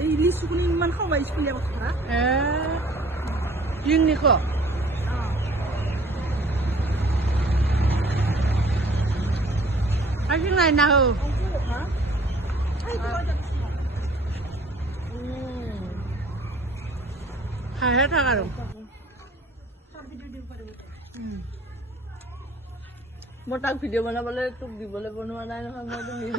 এই লিচুখিনি ইমান খাবাই স্কুলীয়া কথা Unico. I think I know. Hai hết ra rồi. Một tác video mà nó bảo lên tục đi bảo lên bọn này nó không nói được gì.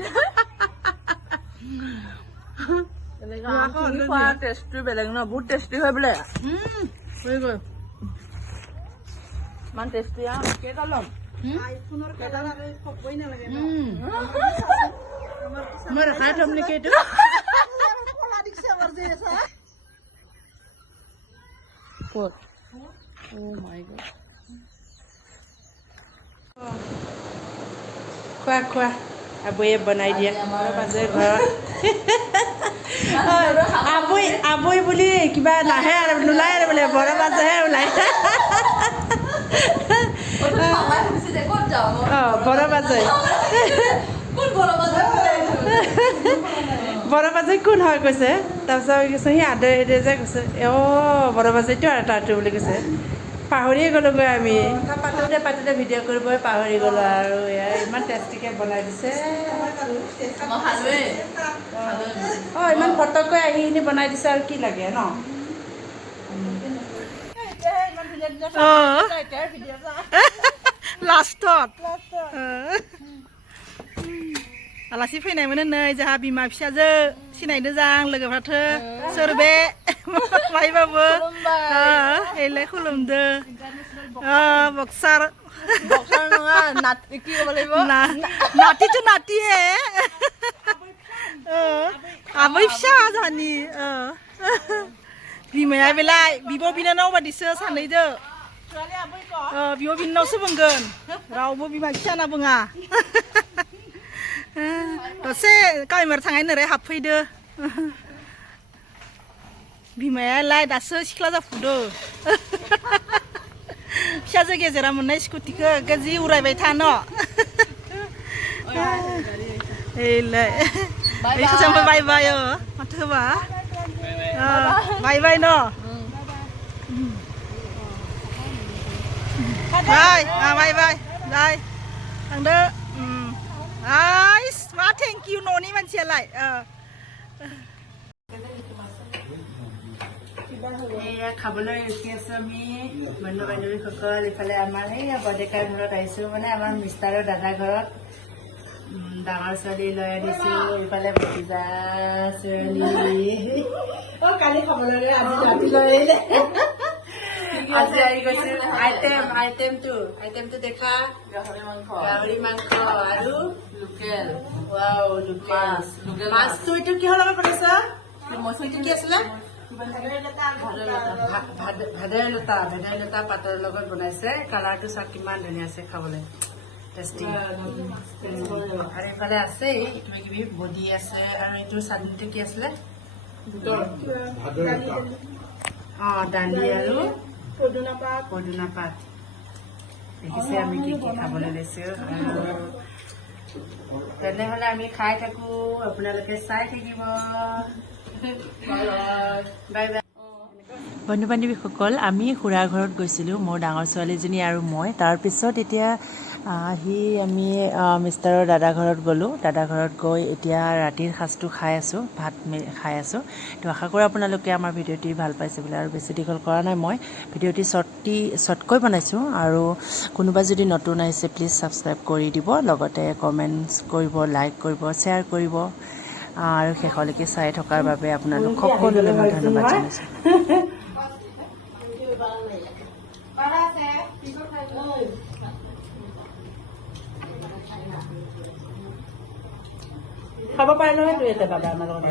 Cái này cái khoa tasty về là nó বহুত tasty hơi bলে. Very good. Man tasty á, cái đó lắm. iPhone cái đó là không quên là cái nó. Mới được khai thơm này kia chứ. What? Oh my god. Khoa. Abuy बनाई दिया बाजे घर আবুই বুলি কিবা নাহে আৰু নোলাই আৰু বোলে বড় বাজেহে ওলাই বড় বাজে বড় বাজে কোন হয় কৈছে তাৰপিছত কৈছে সি আদে যে কৈছে বড় বাজেটো আৰু তাতো বুলি কৈছে পাহৰিয়ে গ'লোগৈ আমি পাতোতে ভিডিঅ' কৰিবই পাহৰি গ'লো আৰু ইমান টেষ্টিকৈ বনাই দিছে ইমান ফটককৈ আহি কিনি বনাই দিছে আৰু কি লাগে ন लास्टत आलासि फैनायमोन नै जोंहा बिमा फिसाजो सिनायनो जां लोगोफ्राथो सोर बे माइबाबो एलाय खुलुमदो बक्सार नङा नाति কি ক'ব লাগিব नातिটো नातिहे आबै फिसा जानि बिमाया बेलाय बिब' बिनानाव बादिसो सानैजो बिब' बिनानावसो बुंगोन रावबो बिमा फिसा होनना बुङा दसे गामियाव थांनाय नोरै हाबफैदो बिमायालाय दासो सिख्ला जाफुदो फिसाजो गेजेरा मोननाय स्कुटिखौ जि उरायबाय था न एलाय बेखौजोंबो बाय माथो होबा बाय न बाय थांदो मा थेंक इउ न'नि मानसियालाय খাবলৈ ৰখি আছো আমি বন্ধু বান্ধৱীসকল ইফালে আমাৰ সেয়া বৰডেকাৰ ঘৰত আহিছো মানে আমাৰ মিষ্টাৰৰ দাদা ঘৰত ডাঙৰ ছোৱালী লৈ আনিছো ইফালে ভতিজা ছোৱালী কালি খাবলৈ আজি ৰাতি লৈ আহিলে আজি আহি গৈছে আইটেমটো দেখা গাহৰি মাংস আৰু লোকেল মাছটো এইটো কিহৰ লগত বনাইছ মচুৰিটো কি আছিলে ভেদাইলতা পাতৰ লগত বনাইছে কালাৰটো চাওক কিমান ধুনীয়া আছে খাবলৈ টেষ্টি আৰু এইফালে আছে কিবা কিবি বডি আছে আৰু এইটো চাটনিটো কি আছিলে দালি আৰু পদুনা পাত দেখিছে আমি কি কি খাবলৈ লৈছো তেনেহ'লে আমি খাই থাকো আপোনালোকে চাই থাকিব বন্ধু বান্ধৱীসকল আমি খুৰাৰ ঘৰত গৈছিলোঁ মোৰ ডাঙৰ ছোৱালীজনী আৰু মই তাৰপিছত এতিয়া আহি আমি মিষ্টাৰৰ দাদা ঘৰত গ'লোঁ দাদা ঘৰত গৈ এতিয়া ৰাতিৰ সাঁজটো খাই আছোঁ ভাত খাই আছোঁ তো আশা কৰোঁ আপোনালোকে আমাৰ ভিডিঅ'টি ভাল পাইছে বোলে আৰু বেছি দীঘল কৰা নাই মই ভিডিঅ'টি শ্বৰ্টকৈ বনাইছোঁ আৰু কোনোবা যদি নতুন আহিছে প্লিজ ছাবস্ক্ৰাইব কৰি দিব লগতে কমেণ্টছ কৰিব লাইক কৰিব শ্বেয়াৰ কৰিব আৰু শেষলৈকে চাই থকাৰ বাবে আপোনালোক সকলোলৈ মই ধন্যবাদ জনাইছোঁ খাব পাৰে নহয় তুই এটা বাবা আমাৰ লগত